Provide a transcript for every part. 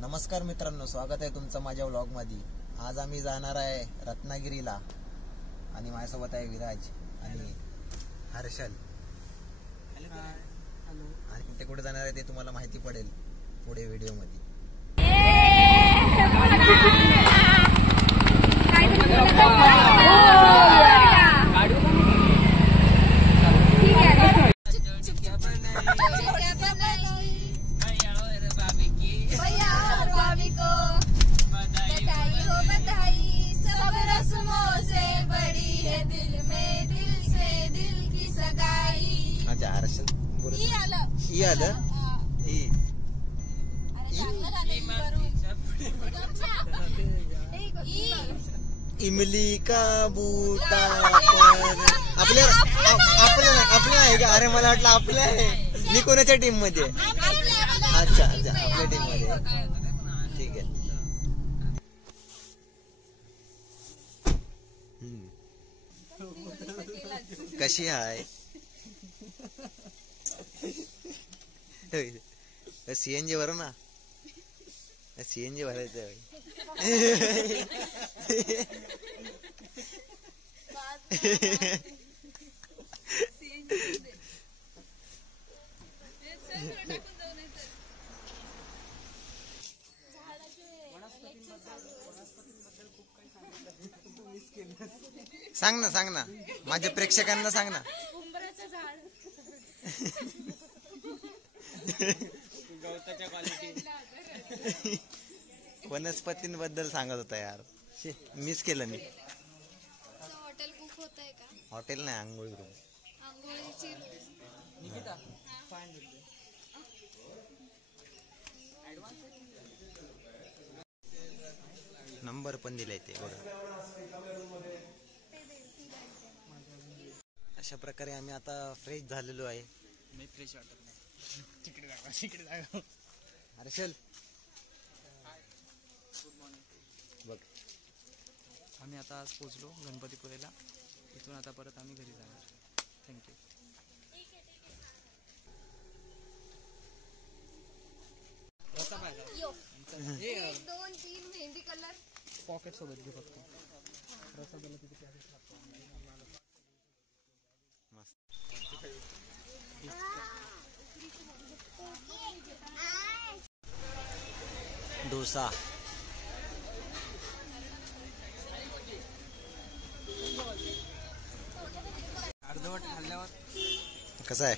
नमस्कार मित्रांनो, स्वागत आहे तुमचं माझ्या व्लॉगमध्ये। आज आम्ही जाणार आहे रत्नागिरीला आणि माझ्यासोबत आहे विराज आणि हर्षल। आणि कुठे कुठे जाणार आहे ते तुम्हाला माहिती पडेल पुढे व्हिडिओमध्ये। इमली का बूटा पर आपल्या आहे का? अरे मला वाटलं आपल्या आहे। मी कोणाच्या टीम मध्ये? अच्छा आपल्या टीम मध्ये। ठीक आहे। कशी आहे? सीएनजी वर ना, सीएनजी भरायचं। सांग ना माझ्या प्रेक्षकांना सांग ना। वनस्पतींबद्दल सांगत होता यार, मिस केलं मी। हॉटेल कुक होतंय का? हॉटेल नाही, आंघोळी रूम। आंघोळीची नंबर पण दिलाय ते बघा। अशा प्रकारे आम्ही आता फ्रेश झालेलो आहे। मी फ्रेश वाटत नाही, तिकडे जागा हर्षल गुड मॉर्निंग। बघ, आम्ही आता आज पोचलो गणपतीपुळेला। इथून आता परत आम्ही घरी जाणार। थँक्यू। 1 2 3 मेहंदी कलर पॉकेट सोबत घे फक्त। रसगुल्ला तिथे प्यायला लागतो। डोसा अर्धवट खाल्ल्यावर कसा आहे?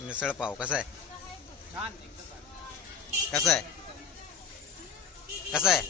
मिसळ पाव कसा आहे? छान, कसा आहे? कसा आहे?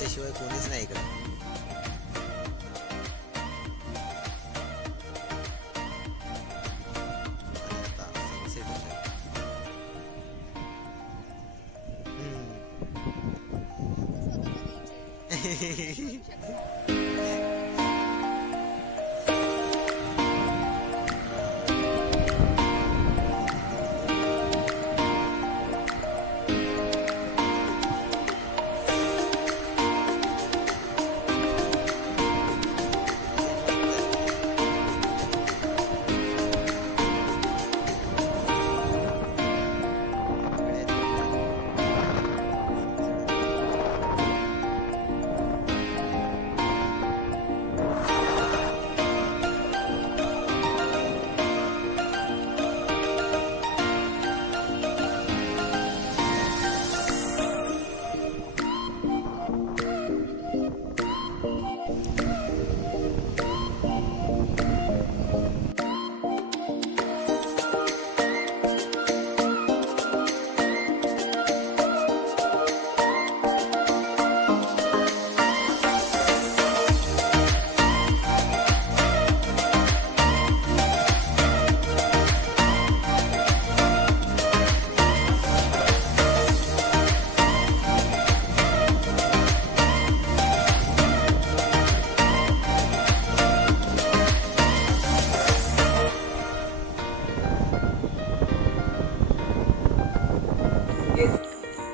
त्याच्याशिवाय कोणीच नाही इकडे. सनसेट होत आहे.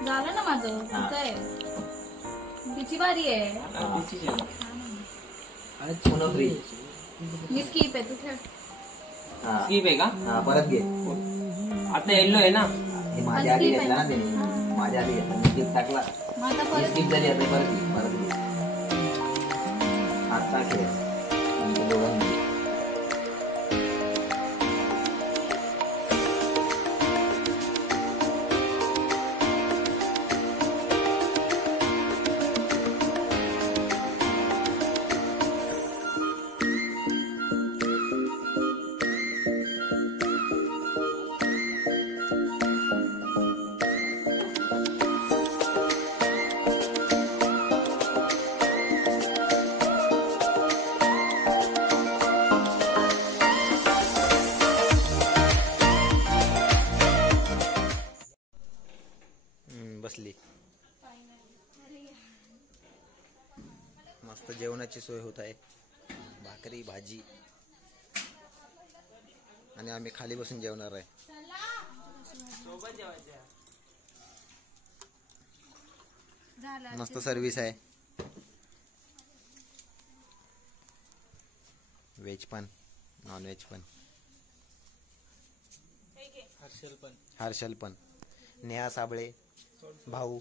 झालं ना माझं तुझं आहे तिची बारी आहे मी स्कीप आहे तू खेळ स्कीप आहे का? हा परत घे. आता येल्लो आहे ना? हे माझ्या आधी घेतला ना त्याने, माझ्या आधी घेतला मी स्किप टाकला, मग आता परत स्किप झाली आता परत घे, परत घे. आता खेळ आमच्या दोघांमध्ये. बसली. मस्त जेवणाची सोय होत आहे. भाकरी भाजी आणि आम्ही खाली बसून जेवणार आहे. मस्त सर्विस आहे. व्हेज पण नॉन व्हेज पण. हर्षल पण नेहा साबळे भाऊ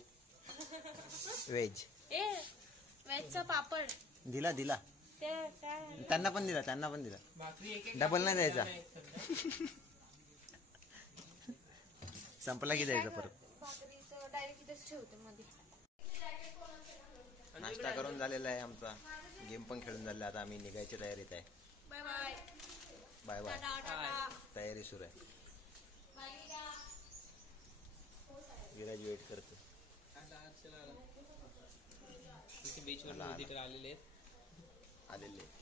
व्हेज वेजचा पापड दिला दिला ते काय त्यांना पण दिला डबल नाही द्यायचा. संपला की द्यायचा परत. भाकरीचं डायरेक्ट इथेच ठेवते मध्ये. नाश्ता करून झालेला आहे आमचा. गेम पण खेळून झाला. आता आम्ही निघायची तयारीत आहे. Bye bye bye bye. तयारी सुरू आहे. विराज वेट करतो. बीचवर आलेले आलेले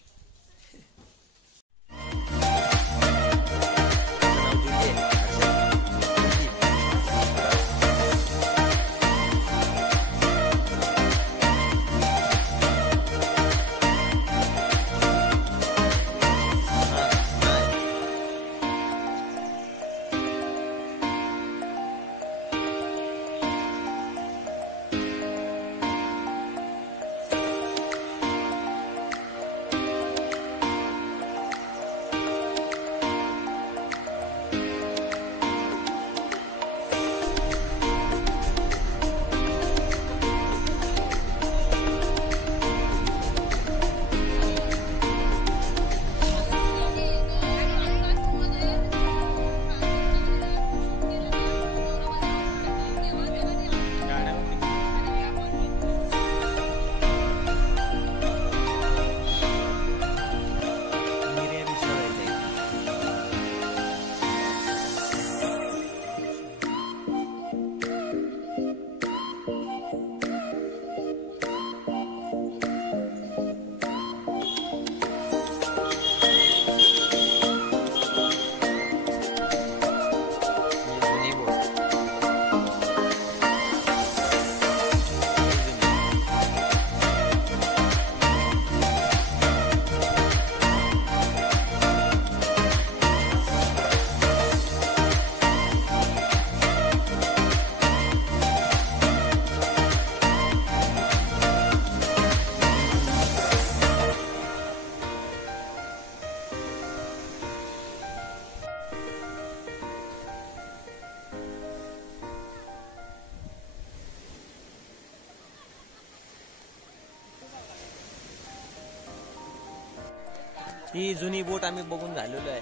ती जुनी बोट आम्ही बघून झालेलो आहे.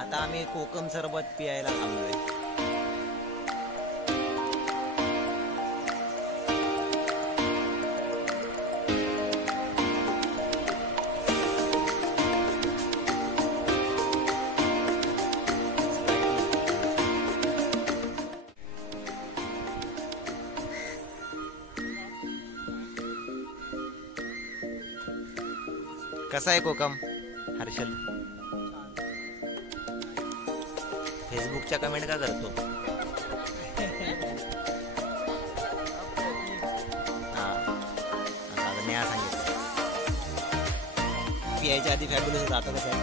आता आम्ही कोकम सरबत पियायला थांबलोय. कसा आहे कोकम हर्षल? फेसबुकच्या कमेंट का करतो? हा आता मी सांगितलं पियाच्या आधी फॅब्युलस जातं कसं आहे.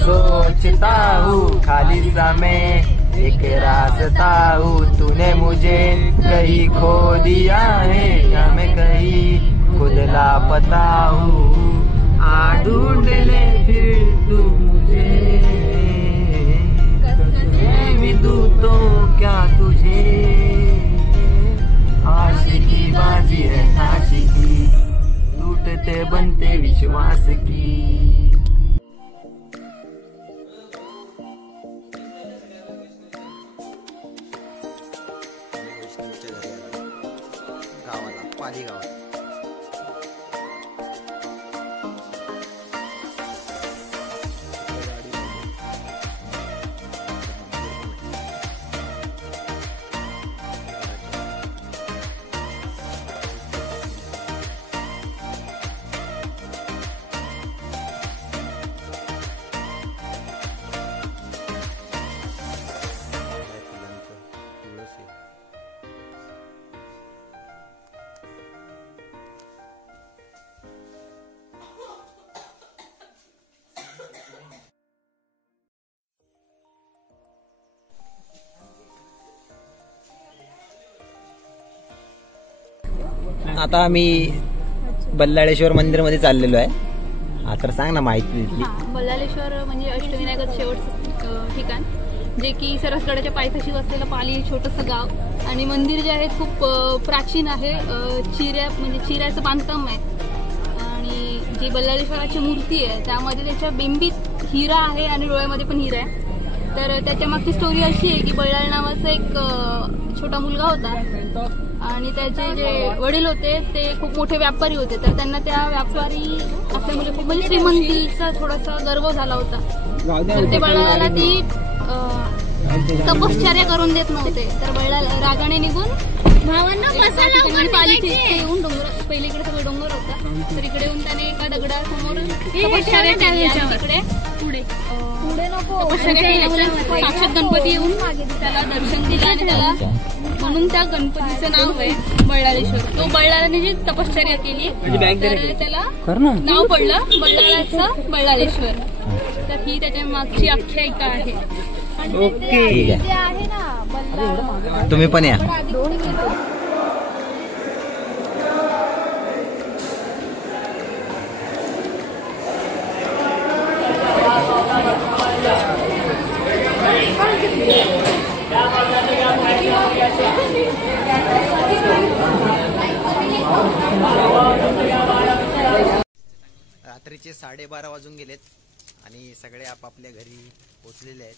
सोचता हूँ खाली समय एक रास्ता हूँ, तूने मुझे कहीं खो दिया है या मैं कहीं खुद लापता हूँ. आ ढूंढ ले फिर तू मुझे, कसमें भी दूँ तो क्या तुझे. आशिकी बाजी है आशिकी, टूटते बनते विश्वास की. गावाला पाली गावात आता आम्ही बल्लाळेश्वर मंदिर मध्ये चाललेलो आहे. आता सांग ना माहिती तिथली. बल्लाळेश्वर म्हणजे अष्टविनायकाचं शेवटचं ठिकाण, जे की सरसगडाच्या पायथ्याशी वसलेलं पाली हे छोटंसं गाव आणि मंदिर जे आहे खूप प्राचीन आहे. चिऱ्याचं बांधकाम आहे आणि जी बल्लाळेश्वराची मूर्ती आहे त्यामध्ये त्याच्या बिंबीत हिरा आहे आणि डोळ्यामध्ये पण हिरा आहे. तर त्याच्या मागची स्टोरी अशी आहे की बल्लाळ नावाचा एक छोटा मुलगा होता आणि त्याचे जे वडील होते ते खूप मोठे व्यापारी होते. तर त्यांना त्या व्यापारी असल्यामुळे खूप म्हणजे श्रीमंतीचा थोडासा गर्व झाला होता. तर ते बल्लाळाला ती तपश्चर्या करून देत नव्हते. तर बल्लाळ रागाने निघून पालीचे येऊन डोंगर, पहिलीकडे सगळं डोंगर होता, तर इकडे येऊन त्याने एका दगडासमोर तपश्चर्या केली आणि तिकडे पुढे तपश्चर्या केल्यामुळे साक्षात गणपती येऊन त्याला दर्शन दिलं आणि त्याला म्हणून त्या गणपतीचं नाव आहे बल्लाळेश्वर. तो बल्लाळाने जी तपश्चर्या केली तर त्याला नाव पडलं बल्लाळाचं बल्लाळेश्वर. तर ही त्याच्या मागची आख्यायिका आहे. ठीक आहे, तुम्ही पण या. रात्रीचे 12:30 वाजून गेलेत आणि सगळे आपापल्या घरी पोहोचलेले आहेत.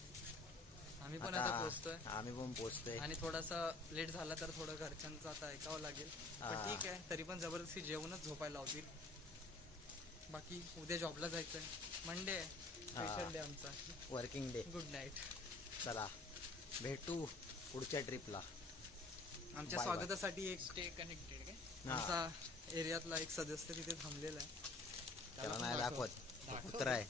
आम्ही पण आता पोहोचतोय. आम्ही पण पोहोचतोय आणि थोडासा लेट झाला तर थोडं घरच्यांचं आता ऐकावं लागेल. पण ठीक आहे, तरी पण जबरदस्ती जेवणच झोपायला लावतील. बाकी उद्या जॉबला जायचंय, मंडे स्पेशल डे आमचा, वर्किंग डे. Good night. चला भेटू पुढच्या ट्रिपला. आमच्या स्वागतासाठी एक स्टे कनेक्टेड आमचा एरियातला एक सदस्य तिथे थांबलेला आहे. त्याला नाही दाखवत, कुत्रा आहे.